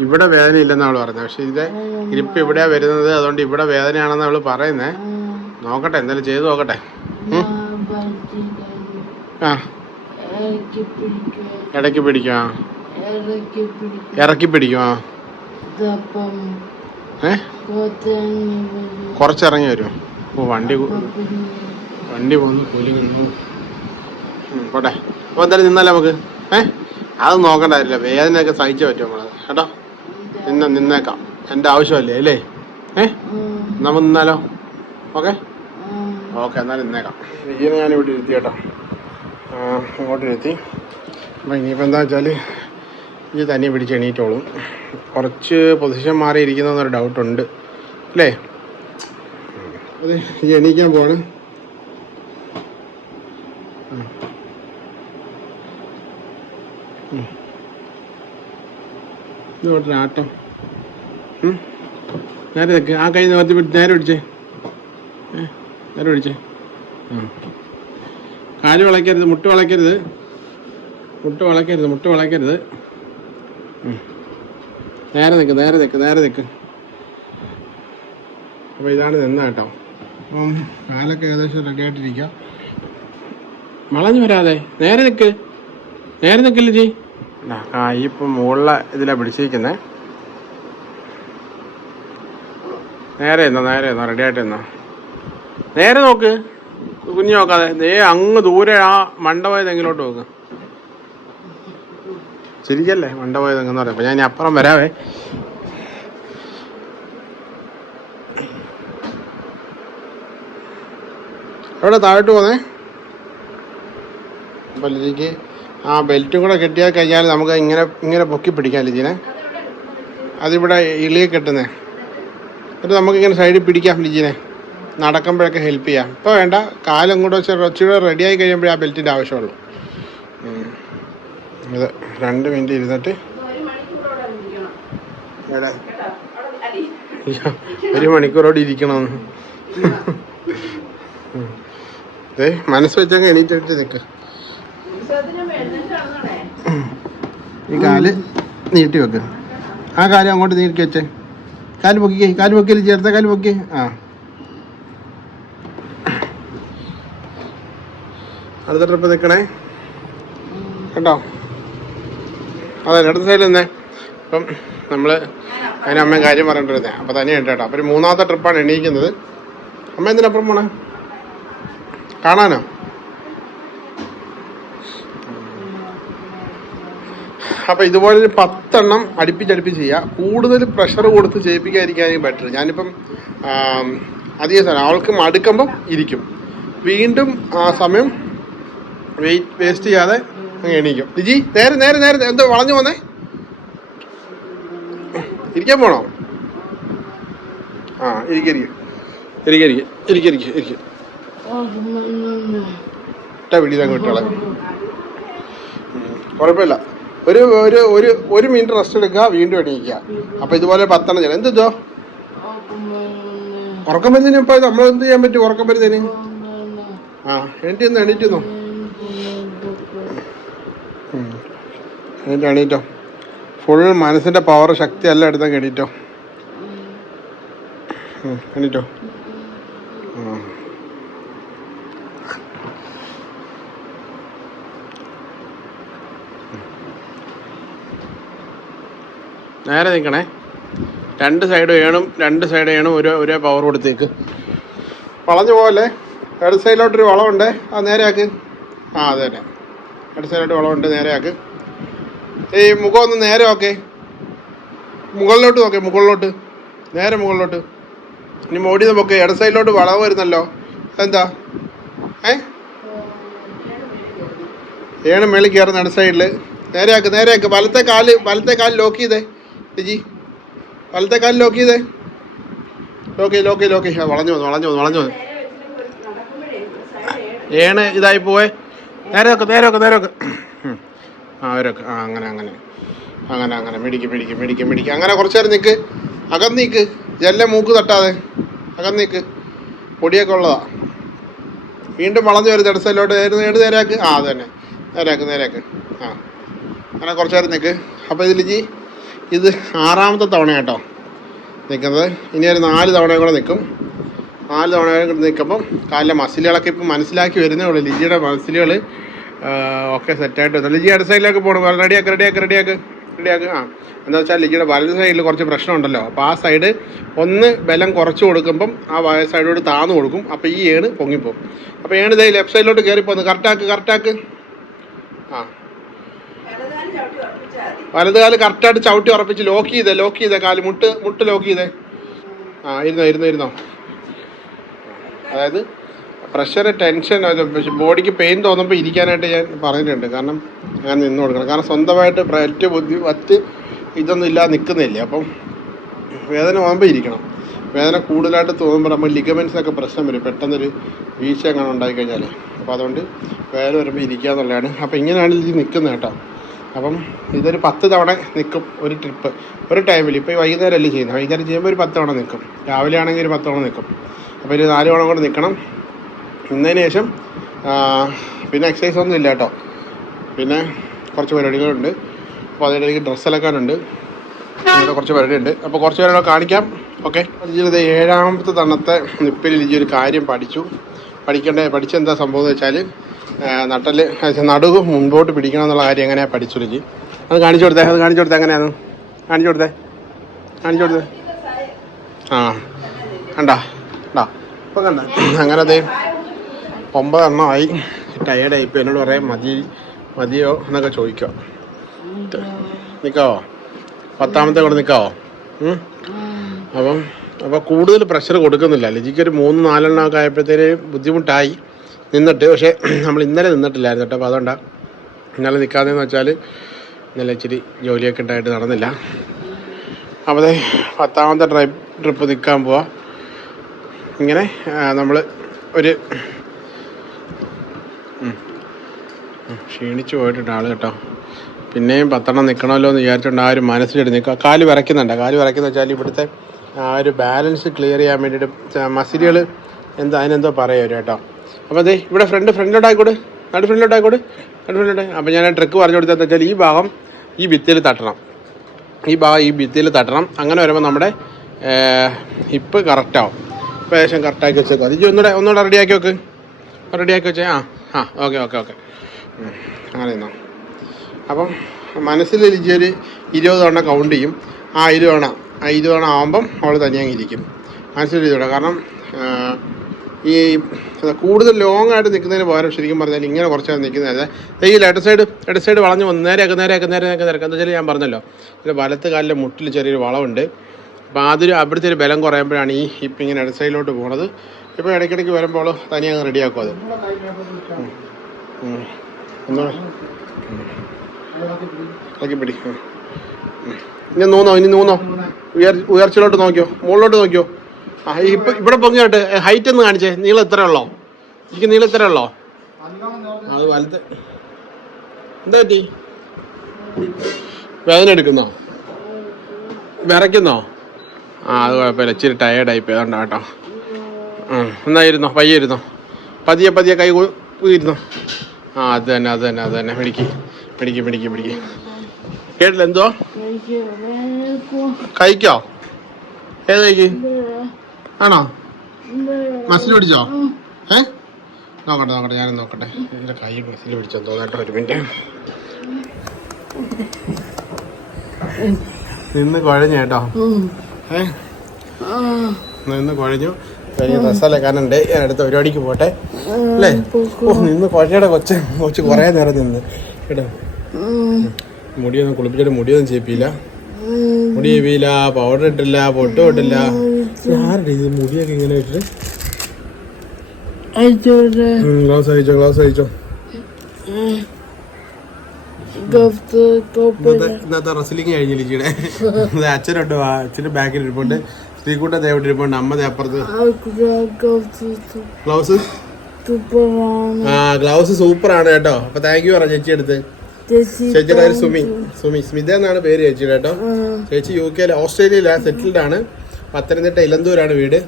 ഇവിടെ വേദന ഇല്ലെന്നാണ് അവൾ പറഞ്ഞത്. പക്ഷെ ഇത് ഗ്രിപ്പ് ഇവിടെയാണ് വരുന്നത്, അതുകൊണ്ട് ഇവിടെ വേദനയാണെന്ന് അവൾ പറയുന്നത്. നോക്കട്ടെ, എന്തായാലും ചെയ്ത് നോക്കട്ടെ. ആ ഇടയ്ക്ക് പിടിക്കും. ഇറക്കി പിടിക്കും. കുറച്ചിറങ്ങി വരും. ഓ വണ്ടി പോകുന്നു, കൂലിങ്ങുന്നു. പോട്ടെ. അപ്പോൾ എന്തായാലും നിന്നാലേ നമുക്ക് അത് നോക്കണ്ടായില്ല. വേദനയൊക്കെ സഹിച്ചേ പറ്റും നമ്മളത് കേട്ടോ. നിന്നേക്കാം, എൻ്റെ ആവശ്യമല്ലേ അല്ലേ? നമ്മൾ നിന്നാലോ? ഓക്കെ എന്നാലും നിന്നേക്കാം. ഇതിനെ ഞാനിവിടെ ഇരുത്തി കേട്ടോ, ഇങ്ങോട്ട് ഇരുത്തി. അപ്പം ഇനിയിപ്പോൾ എന്താ വെച്ചാൽ ഇത് തന്നെ പിടിച്ച് എണീറ്റോളും. കുറച്ച് പൊസിഷൻ മാറിയിരിക്കുന്നതെന്നൊരു ഡൗട്ടുണ്ട് അല്ലേ? അത് ഇത് എണീക്കാൻ പോവാണ്. ഇതോട്ടെ ആട്ടം. നേരെ നിൽക്ക്. ആ കൈ നേരത്തെ നേരെ പിടിച്ചേ, നേരെ പിടിച്ചേ. കാല് വളയ്ക്കരുത്, മുട്ട് വളയ്ക്കരുത്. നേരെ നിൽക്ക്. അപ്പോൾ ഇതാണ് നിന്ന കേട്ടോ. അപ്പം കാലൊക്കെ ഏകദേശം റെഡി ആയിട്ടിരിക്കുക. വളഞ്ഞു വരാതെ നേരെ നിൽക്ക്, നേരെ നിൽക്കില്ല ജി. ഇപ്പം മുകളിലെ ഇതിലാണ് പിടിച്ചിരിക്കുന്നത്. നേരെ എന്നോ റെഡി ആയിട്ട് എന്നോ, നേരെ നോക്ക്, കുഞ്ഞു നോക്കാതെ. അങ്ങ് ദൂരെ ആ മണ്ട പോയത് എങ്കിലോട്ട് നോക്ക്. ശരിക്കല്ലേ മണ്ട പോയത് എങ്ങെന്ന് പറയാം. അപ്പം ഞാൻ അപ്പുറം വരാവേ. എവിടെ താഴോട്ട് പോന്നേ? അപ്പം ലിജിക്ക് ആ ബെൽറ്റും കൂടെ കെട്ടിയാൽ കഴിഞ്ഞാൽ നമുക്ക് ഇങ്ങനെ പൊക്കി പിടിക്കാം ലിജിനെ. അതിവിടെ ഇളിയെ കെട്ടുന്നേ, എന്നിട്ട് നമുക്കിങ്ങനെ സൈഡിൽ പിടിക്കാം ലിജിനെ, നടക്കുമ്പോഴൊക്കെ ഹെൽപ്പ് ചെയ്യാം. ഇപ്പോൾ വേണ്ട, കാലും കൂടെ കുറച്ചുകൂടെ റെഡിയായി കഴിയുമ്പോഴേ ആ ബെൽറ്റിൻ്റെ ആവശ്യമുള്ളൂ. ഇത് 2 മിനിറ്റ് ഇരുന്നിട്ട് 1 മണിക്കൂറോടെ ഇരിക്കണമെന്ന്. മനസ്സ് വെച്ചങ്ങ് എണീറ്റിട്ട് നിൽക്ക്. ഈ കാല് നീട്ടി വെക്ക്. ആ കാല് അങ്ങോട്ട് നീട്ടി വെച്ചേ. കാല് പൊക്കി ചേർത്ത കാല് പൊക്കി. ആ അടുത്ത ട്രിപ്പ് നിൽക്കണേ കേട്ടോ. അതെ, അടുത്ത സൈഡിൽ നിന്നേ. അപ്പം നമ്മൾ അതിന് അമ്മ കാര്യം പറഞ്ഞിട്ടിരുന്നേ. അപ്പം തന്നെയുണ്ട് കേട്ടോ. അപ്പം 3ാമത്തെ ട്രിപ്പാണ് എണീക്കുന്നത്. അമ്മ എന്തിനപ്പുറം പോണേ? കാണാനോ? അപ്പം ഇതുപോലെ 10 എണ്ണം അടുപ്പിച്ച് ചെയ്യുക. കൂടുതൽ പ്രഷർ കൊടുത്ത് ചെയ്യിപ്പിക്കാതിരിക്കാനും ബെറ്റർ. ഞാനിപ്പം അധികം സമയം അവൾക്ക് മടുക്കുമ്പം ഇരിക്കും, വീണ്ടും ആ സമയം വേസ്റ്റ് ചെയ്യാതെ അങ്ങ് എണീക്കും. ലിജി നേരെ എന്തോ വളഞ്ഞു പോന്നേ? ഇരിക്കാൻ പോണോ? ആ ഇരിക്കും. വീട്ടിൽ വിട്ടോളെ, കുഴപ്പമില്ല. ഒരു മിനിറ്റ് റെസ്റ്റ് എടുക്കുക, വീണ്ടും എണീക്കുക. അപ്പം ഇതുപോലെ 10 എണ്ണം ചെയ്യണം. എന്തോ ഉറക്കം വരുന്നതിന് ഇപ്പം നമ്മളെന്ത് ചെയ്യാൻ പറ്റും? ഉറക്കം വരുന്നതിന് എണീറ്റോ എണീറ്റോ. ഫുൾ മനസ്സിൻ്റെ പവർ ശക്തി എല്ലാം എടുത്താൽ എണീറ്റോ. എണീറ്റോ. നേരെ നിൽക്കണേ. 2 സൈഡ് വേണം. ഒരേ പവർ കൊടുത്തേക്ക്. വളഞ്ഞു പോകല്ലേ. ഇടത് സൈഡിലോട്ടൊരു വളമുണ്ട്, അത് നേരെയാക്ക്. അത് തന്നെ, ഇടത് സൈഡിലോട്ട് വളമുണ്ട്, നേരെയാക്ക്. ഈ മുഖം ഒന്ന് നേരെ ഓക്കെ, മുകളിലോട്ട് നോക്കേ, നേരെ മുകളിലോട്ട്. ഇനി മോടി നമുക്ക് ഇടത് സൈഡിലോട്ട് വളവ് വരുന്നല്ലോ. എന്താ മേളിൽ കയറുന്ന ഇടത് സൈഡിൽ. നേരെയാക്ക്. വലത്തെ കാല് ലോക്ക് ചെയ്തേ ലിജി. വലത്തെ കാല് ലോക്ക് ചെയ്തേ. ലോക്ക്. വളഞ്ഞു വന്നു. ഇതായി പോവേ. നേരെ വെക്ക്. അവരൊക്കെ അങ്ങനെ മിടിക്ക്. അങ്ങനെ കുറച്ച് നേരം നിൽക്ക്. അകന്നീക്ക്, ജല്ല മൂക്ക് തട്ടാതെ അകന്നീക്ക്. പൊടിയൊക്കെ ഉള്ളതാ. വീണ്ടും വളഞ്ഞു വരുന്നത് ഇടത് സൈഡിലോട്ട്. നേരെയാക്ക്. അത് തന്നെ, നേരെയാക്ക്. അങ്ങനെ കുറച്ച് നേരം നിൽക്ക്. അപ്പോൾ ലിജി ഇത് 6ാമത്തെ തവണ കേട്ടോ നിൽക്കുന്നത്. ഇനി ഒരു 4 തവണയും കൂടെ നിൽക്കും. 4 തവണയും കൂടെ നിൽക്കുമ്പം കാലിലെ മസിലുകളൊക്കെ ഇപ്പം മനസ്സിലാക്കി വരുന്നേ ഉള്ളൂ. ലിജിയുടെ മസിലുകൾ ഒക്കെ സെറ്റായിട്ട് വന്നു. ലിജി അടുത്ത സൈഡിലേക്ക് പോകണം. റെഡിയാക്ക്. എന്താ വെച്ചാൽ ലിജിയുടെ വലത് സൈഡിൽ കുറച്ച് പ്രശ്നമുണ്ടല്ലോ. അപ്പോൾ ആ സൈഡ് ഒന്ന് ബലം കുറച്ച് കൊടുക്കുമ്പം ആ സൈഡോട് താന്ന് കൊടുക്കും. അപ്പോൾ ഈ ഏണ് പൊങ്ങിപ്പോവും. അപ്പോൾ ഇതേ ലെഫ്റ്റ് സൈഡിലോട്ട് കയറിപ്പോന്ന്. കറക്റ്റാക്ക്. വലത് കാല് കറക്റ്റായിട്ട് ചവിട്ടി ഉറപ്പിച്ച് ലോക്ക് ചെയ്തേ. കാല് മുട്ട് ലോക്ക് ചെയ്തേ. ഇരുന്നോ. അതായത് പ്രഷർ, ടെൻഷൻ, ബോഡിക്ക് പെയിൻ തോന്നുമ്പോൾ ഇരിക്കാനായിട്ട് ഞാൻ പറഞ്ഞിട്ടുണ്ട്. കാരണം അങ്ങനെ നിന്ന് കൊടുക്കണം. കാരണം സ്വന്തമായിട്ട് ബുദ്ധി ഇതൊന്നും ഇല്ലാതെ നിൽക്കുന്നില്ലേ. അപ്പം വേദന പോകുമ്പോൾ ഇരിക്കണം. വേദന കൂടുതലായിട്ട് തോന്നുമ്പോൾ നമ്മൾ ലിഗമെൻറ്റ്സൊക്കെ പ്രശ്നം വരും. പെട്ടെന്നൊരു വീഴ്ച അങ്ങനെ ഉണ്ടായിക്കഴിഞ്ഞാൽ. അപ്പോൾ അതുകൊണ്ട് വേദന വരുമ്പോൾ ഇരിക്കുക എന്നുള്ളതാണ്. അപ്പോൾ ഇങ്ങനെയാണ് ഇത് നിൽക്കുന്നത് കേട്ടോ. അപ്പം ഇതൊരു 10 തവണ നിൽക്കും ഒരു ട്രിപ്പ്, ഒരു ടൈമിൽ. ഇപ്പോൾ വൈകുന്നേരം അല്ലേ ചെയ്യുന്നത്. വൈകുന്നേരം ചെയ്യുമ്പോൾ ഒരു 10 തവണ നിൽക്കും. രാവിലെ ആണെങ്കിൽ ഒരു 10 തവണ നിൽക്കും. അപ്പോൾ ഒരു 4 തവണ കൂടെ നിൽക്കണം. ഇന്നതിന് ശേഷം പിന്നെ എക്സസൈസ് ഒന്നും ഇല്ല കേട്ടോ. പിന്നെ കുറച്ച് പരിപാടികളുണ്ട്. അപ്പോൾ അതിനിടയ്ക്ക് ഡ്രസ്സ് അലക്കാനുണ്ട്, അങ്ങനെ കുറച്ച് പരിപാടിയുണ്ട്. അപ്പോൾ കുറച്ച് പേരോട് കാണിക്കാം. ഓക്കെ. ലിജിയുടെ 7ാമത്തെ തവണത്തെ നിപ്പിൽ ലിജി ഒരു കാര്യം പഠിച്ചെന്താ സംഭവം എന്ന് വെച്ചാൽ, നട്ടല് നടുവ് മുൻപോട്ട് പിടിക്കണം എന്നുള്ള കാര്യം എങ്ങനെയാണ് പഠിച്ചു ലിജി? അത് കാണിച്ചു കൊടുത്തേ, എങ്ങനെയാന്ന് കാണിച്ചു കൊടുത്തേ. ആ കണ്ടാ ഇപ്പം കണ്ട അങ്ങനെ അതേ 9 എണ്ണമായി. ടയേർഡായി. ഇപ്പം എന്നോട് പറയാം മതിയോ എന്നൊക്കെ ചോദിക്കാം. നിൽക്കാവോ? 10ാമത്തെ കൂടെ നിൽക്കാവോ? അപ്പം കൂടുതൽ പ്രഷർ കൊടുക്കുന്നില്ല. ലിജിക്കൊരു 3-4 എണ്ണമൊക്കെ ആയപ്പോഴത്തേന് ബുദ്ധിമുട്ടായി നിന്നിട്ട്. പക്ഷേ നമ്മൾ ഇന്നലെ നിന്നിട്ടില്ലായിരുന്നു കേട്ടോ. അപ്പോൾ അതുകൊണ്ടാണ് ഇന്നലെ നിൽക്കാതെന്ന് വെച്ചാൽ ഇന്നലെ ഇച്ചിരി ജോലിയൊക്കെ ഉണ്ടായിട്ട് നടന്നില്ല. അപ്പോൾ 10ാമത്തെ ട്രിപ്പ് നിൽക്കാൻ പോവാം. ഇങ്ങനെ നമ്മൾ ഒരു ക്ഷീണിച്ച് പോയിട്ടുണ്ട് ആൾ കേട്ടോ. പിന്നെയും 10 എണ്ണം നിൽക്കണമല്ലോ എന്ന് വിചാരിച്ചുകൊണ്ട് ആ ഒരു മനസ്സിലിട്ട് നിൽക്കുക. കാല് വിറയ്ക്കുന്നുണ്ട്. കാല് വെച്ചാൽ ഇവിടുത്തെ ആ ഒരു ബാലൻസ് ക്ലിയർ ചെയ്യാൻ വേണ്ടിയിട്ട് മസിലുകൾ അതിനെന്തോ പറയുമോ കേട്ടോ. അപ്പോൾ അതെ ഇവിടെ ഫ്രണ്ടിലോട്ടായിക്കോട്. അപ്പോൾ ഞാൻ ട്രിക്ക് പറഞ്ഞു കൊടുത്തതെന്ന് വെച്ചാൽ ഈ ഭാഗം ഈ ഭിത്തിയിൽ തട്ടണം. അങ്ങനെ വരുമ്പോൾ നമ്മുടെ ഹിപ്പ് കറക്റ്റാവും. ഇപ്പോൾ ഏകദേശം കറക്റ്റാക്കി വെച്ചേക്കും. അത് ഒന്നുകൂടെ റെഡിയാക്കി വെച്ചേ. ഓക്കെ അങ്ങനെ നിന്നോ. അപ്പം മനസ്സിൽ ഒരു 20 തവണ കൗണ്ട് ചെയ്യും. ആ 20 തവണ ആകുമ്പം അവൾ തനിയങ്ങ് ഇരിക്കും. മനസ്സിൽ 20 തവണ. കാരണം ഈ കൂടുതൽ ലോങ് ആയിട്ട് നിൽക്കുന്നതിന് പകരം ശരിക്കും പറഞ്ഞാൽ ഇങ്ങനെ കുറച്ച് നേരം നിൽക്കുന്നതല്ല. ഈ ലെഫ്റ്റ് സൈഡ് വളഞ്ഞ് വന്ന് നേരെയൊക്കെ നിരക്കാം. എന്താ വെച്ചാൽ ഞാൻ പറഞ്ഞല്ലോ, പിന്നെ വലത്ത് കാലിലെ മുട്ടിൽ ചെറിയൊരു വളവുണ്ട്. അപ്പോൾ അവിടുത്തെ ഒരു ബലം കുറയുമ്പോഴാണ് ഈ ഹിപ്പ് ഇങ്ങനെ ഇടത് സൈഡിലോട്ട് പോണത്. ഇപ്പോൾ ഇടയ്ക്കിടയ്ക്ക് വരുമ്പോൾ തനിയെ അങ്ങ് റെഡിയാക്കും. അത് പിടി. ഇനി നൂന്നോ ഉയർച്ചയിലോട്ട് നോക്കിയോ, മുകളിലോട്ട് നോക്കിയോ. ഇപ്പം ഇവിടെ പൊങ്ങിയോട്ട് ഹൈറ്റ് ഒന്ന് കാണിച്ചേ. നീളം എത്ര ഉള്ളോ? അത് വലത്ത് എന്താ പറ്റി? വേദന എടുക്കുന്നോ? വിറയ്ക്കുന്നോ? അത് കുഴപ്പമില്ല. ഇച്ചിരി ടയേർഡായിപ്പോയി അതുകൊണ്ടാ കേട്ടോ. എന്നായിരുന്നോ? പയ്യെ പതിയെ കൈ ഇരുന്നോ. അത് തന്നെ പിടിക്ക്. കേട്ടില്ല? എന്തോ കഴിക്കോ? ഏത് കഴിക്ക്? ആണോ? മസിൽ പിടിച്ചോ? നോക്കട്ടെ ഞാനും നോക്കട്ടെ. എൻ്റെ കൈ മസിൽ പിടിച്ചോ തോന്നട്ടെ. ഒരു മിനിറ്റ്. നിന്ന് കുഴഞ്ഞു കേട്ടോ. നിന്ന് കുഴഞ്ഞു. ഡ്രസ്സലക്കാനുണ്ട്. ഞാൻ അടുത്ത പരിപാടിക്ക് പോട്ടെ അല്ലേ? നിന്ന് കുഴയുടെ കൊച്ച് കുറേ നേരം നിന്ന് കേട്ടോ. മുടിയൊന്നും കുളിപ്പിച്ചിട്ട് മുടിയൊന്നും ചെയ്യിപ്പില്ല. പൗഡർ ഇട്ടില്ല, പൊട്ടും ഇട്ടില്ല. ആരുടെ ഇത് മുടിയൊക്കെ ഇങ്ങനെ ഇട്ടിട്ട്? ഗ്ലൗസ് അയച്ചോ. ഇന്നത്തെ റെസ്ലിംഗ് കഴിഞ്ഞ ലിജിയുടെ അച്ഛനുണ്ട്. അച്ഛൻ്റെ ബാക്കിൽ ഇരിപ്പുണ്ട്. ശ്രീകുട്ടൻ ദേവട്ട് ഇരിപ്പുണ്ട്. അമ്മ അപ്പുറത്ത്. ഗ്ലൗസ് സൂപ്പറാണ് കേട്ടോ. അപ്പൊ താങ്ക് യു പറ ചേച്ചി അടുത്ത്. ചേച്ചിയുടെ പേര് സ്മിത എന്നാണ് പേര് ചേച്ചിയുടെ കേട്ടോ. ചേച്ചി UK ഓസ്ട്രേലിയയിലാണ് സെറ്റിൽഡ് ആണ്. പത്തനംതിട്ട ഇലന്തൂരാണ് വീട്.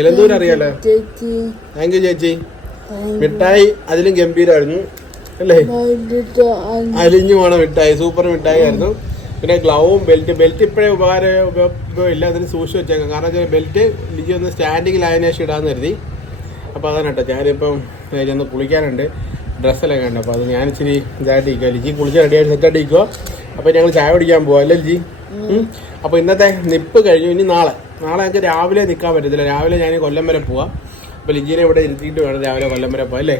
ഇലന്തൂർ അറിയാലോ. താങ്ക് യു ചേച്ചി. മിഠായി അതിലും ഗംഭീരമായിരുന്നു അല്ലേ? അലിഞ്ഞു പോണ മിഠായി, സൂപ്പർ മിഠായി ആയിരുന്നു. പിന്നെ ഗ്ലൗവും ബെൽറ്റ് ഇപ്പോഴേ ഉപയോഗമില്ല. അതിന് സൂക്ഷിച്ച് വെച്ചേക്കാം. കാരണം വെച്ചാൽ ബെൽറ്റ് ലിജി ഒന്ന് സ്റ്റാൻഡിങ്ങിലായതിനു ശേഷം ഇടാന്ന് കരുതി. അപ്പോൾ അതാണ് കേട്ടോ. ഞാനിപ്പം ചെന്ന് കുളിക്കാനുണ്ട്. ഡ്രസ്സെല്ലാം ഉണ്ട്. അപ്പോൾ അത് ഞാൻ ഇച്ചിരി ഇതായിട്ട് ഇരിക്കുക. ലിജി കുളിച്ച് റെഡിയായിട്ട് സെറ്റായിട്ട് ഇരിക്കുക. അപ്പോൾ ഞങ്ങൾ ചായ കുടിക്കാൻ പോവാം അല്ലേ ലിജി? അപ്പോൾ ഇന്നത്തെ നിപ്പ് കഴിഞ്ഞു. ഇനി നാളെ ഞങ്ങൾക്ക് രാവിലെ നിൽക്കാൻ പറ്റത്തില്ല. രാവിലെ ഞാൻ കൊല്ലം വരെ പോവാം. അപ്പോൾ ലിജിനെ ഇവിടെ ഇരുത്തിയിട്ട് വേണം രാവിലെ കൊല്ലം വരെ പോവാം അല്ലേ?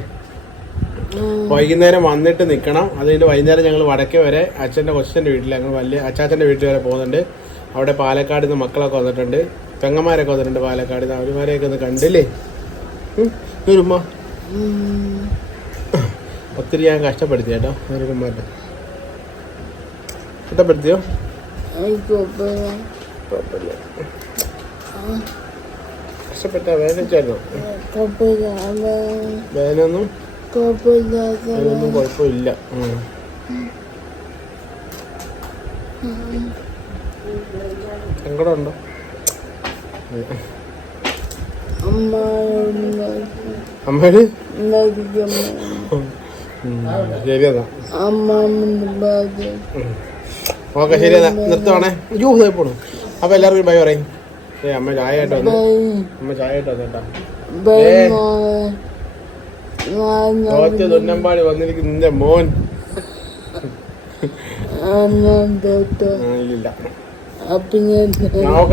വൈകുന്നേരം വന്നിട്ട് നിൽക്കണം. അത് കഴിഞ്ഞിട്ട് വൈകുന്നേരം ഞങ്ങൾ വടക്കേ വരെ അച്ഛൻ്റെ കൊച്ചിൻ്റെ വീട്ടിൽ, ഞങ്ങൾ വലിയ അച്ചാച്ചൻ്റെ വീട്ടിൽ വരെ പോകുന്നുണ്ട്. അവിടെ പാലക്കാട് നിന്ന് മക്കളൊക്കെ വന്നിട്ടുണ്ട്, പെങ്ങന്മാരൊക്കെ വന്നിട്ടുണ്ട് പാലക്കാട് നിന്ന്. അവരുമാരെയൊക്കെ ഒന്ന് കണ്ടില്ലേ? ഉമ്മ ഒത്തിരി ഞാൻ കഷ്ടപ്പെടുത്തി കേട്ടോ. അവരുമാരുടെ കഷ്ടപ്പെടുത്തിയോ? കഷ്ടപ്പെട്ട വേദനിച്ചായിരുന്നോ? വേദനയൊന്നും കുഴപ്പമില്ല. സങ്കടമുണ്ടോ? അമ്മേര് ശരിയെന്നാ. ഓക്കെ ശരിയെന്നാ, നിർത്തുവാണേ. അയ്യോ പോണു. അപ്പൊ എല്ലാവർക്കും ബൈ പറയും. അമ്മ ചായ കേട്ടോ. അമ്മ ചായ കേട്ടോ കേട്ടോ. തുന്നമ്പാടി വന്നിരിക്കും നിന്റെ മോൻ. ഇല്ല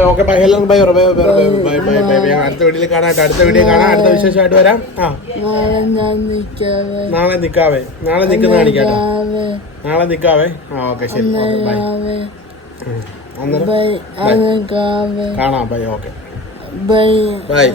ഓക്കെ ബൈ. എല്ലാവർക്കും by bye bye bye by. അടുത്ത വീഡിയോയിൽ കാണാം. അടുത്ത വീഡിയോ കാണാം. അടുത്ത വിശേഷമായിട്ട് വരാം. നാളെ നിക്കാവേ. നാളെ നിക്കുന്ന കാണിക്കാട്ടോ. നാളെ നിക്കാവേ. ഓക്കെ ശരി. ബൈ. അന്നേരം കാണാം. ബൈ. Okay bye.